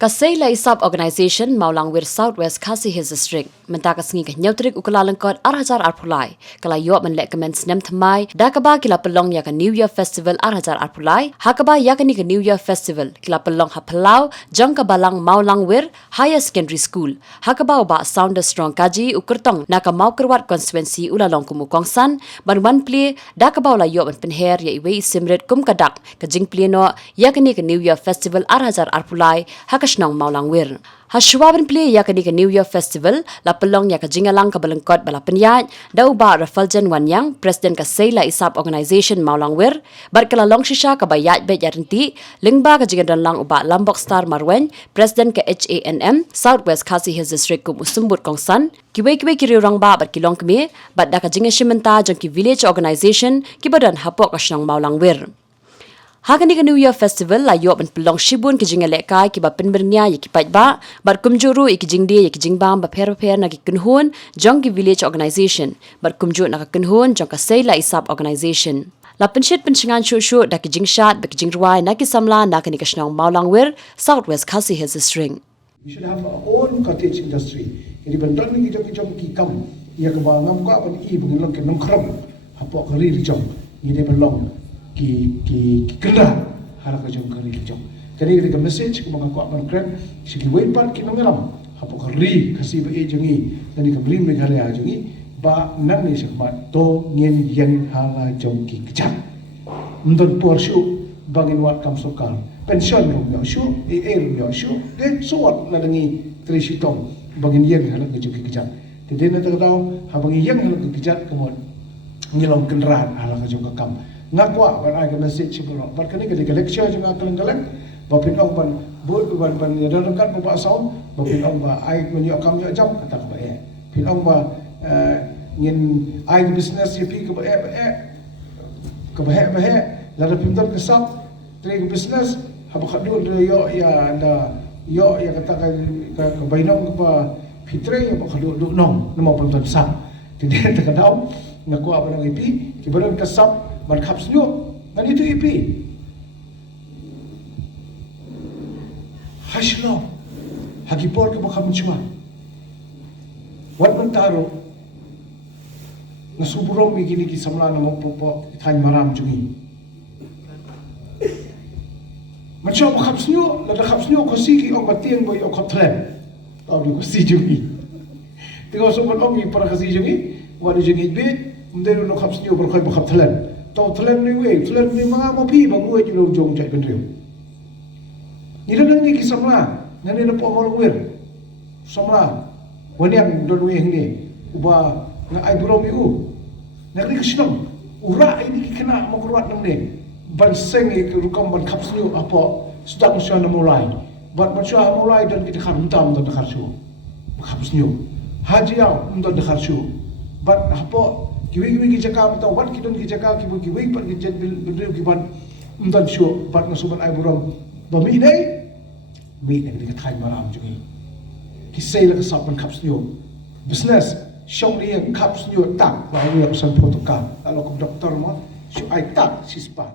Kasay la isab organisation Mawlangwir Southwest Cajee Hills District mentaka sengi ke nyautrik ukala lengkot arhajar arpulai kala yo menlek kemen senem thamai dakaba kila pelong ya ke New Year Festival arhajar arpulai hakaba ya ke ni ke New Year Festival kila pelong hapelau jong ka balang Mawlangwir Higher Secondary School hakaba oba sounder strong Cajee ukurtong naka mau kerwat konstituensi ulalong kumukongsan banwan Plie dakaba la yo penher ya iwe simret kum kadak ke jing Plie no ya ke ni ke New Year Festival arhajar arpulai Shnong Mawlangwir. Hashwaban Plie ya ke New Year Festival la pelong ya ke jingalang ke belengkot bala penyat dau ba Rafaljan Wanyang Presiden Kasay la isab organisation Mawlangwir bar kala long shisha ke bayat bet yarinti lingba ke jingan lang uba Lambok Star Marwen Presiden ke HANM Southwest Cajee Hills District kum usumbut kongsan kiwe kiri orang ba bar kilong kemi bat da ke jingan shimenta jong ki village organisation ki badan hapok ke Shnong Mawlangwir. Hakan ke New Year Festival la yo pelong shibun ke jinga lekai ki ba penbernia ye ki ba bar kumjuru ik jingde ye ki jingbam ba pher na ki kunhun jong ki village organisation bar kumju na ka kunhun jong ka sei la isab organisation la penshit penshingan shu da ki jingshat ba ki jingruai na ki samla na ka ni ka Shnong Mawlangwir Southwest Cajee Hills District. We should have our own cottage industry. Ini bentar ni kita ki kam ya ke ba ngam ka ban i bung long ke nom khram hapok ri ri jong ini belong ki kena harap kajong kari kajong. Jadi ketika message ke mga kuat kren sigi waypart ki nongelam hapo kari kasi ba ejongi tadi ka blim negara ajongi ba nan ni sakmat to ngin yen hala jong ki kajang. Mdon porshu bangin wat kam sokal pension rom yo shu rom yo shu de sort na dangi trisitong bangin yen hala kajong ki kajang. Jadi na tagadaw habang yen hala ki kajang kamon ngilong kenran hala kajong kakam. Ngakwa ban ai kana sit chibro ban kani ke lecture juga kaleng-kaleng ba pin ong ban bud ban ya dalam kan ba saw ba pin ong ba ai kun yo kam yo jam kata ba e pin ong ba ngin ai business ye pi ke ba la da pin dor ke sap tre business hab khadu yo ya anda yo ya kata ka bainong ba fitre ba khadu du nong namo pon sap tidak terkadang ngakwa ban ipi ki baron ke sap ban kaps nyo nan itu ipi hashlo hagipor ke bakam chuma wat mentaro nasuburo mi gini ki samla na popo than maram jungi macho bakaps nyo la kaps nyo ko si ki ok batien boy ok thlen taw ko si jungi tigo so ban omi para kasi jungi wadi jungi be mdelo no kaps nyo ber koy bakap thlen tau thlen ni we thlen ni mga mapi bang we jilo jong jai ben riu ni dan ni ki samla nani na po Mawlangwir samla waniang don we ni uba nga ai buro mi u na ri Shnong ura ini ki kena mo kurwat nam ni ban seng e rukam ban kaps ni apo sudah mo na mulai bat mo siya mulai dan kita kan tam dan kharchu kaps ni hajiao dan kharchu bat apo kiwi ki jaka ta wat ki don ki jaka kiwi pat ki jet bil ki ban undan shu pat na suban ai buram ba mi nei mi ne ki thai maram jungi ki sei la ka sapan kaps nyo business shong ni kaps nyo tak ba ni ko san protokol alo ko doktor mo shu ai tak si spa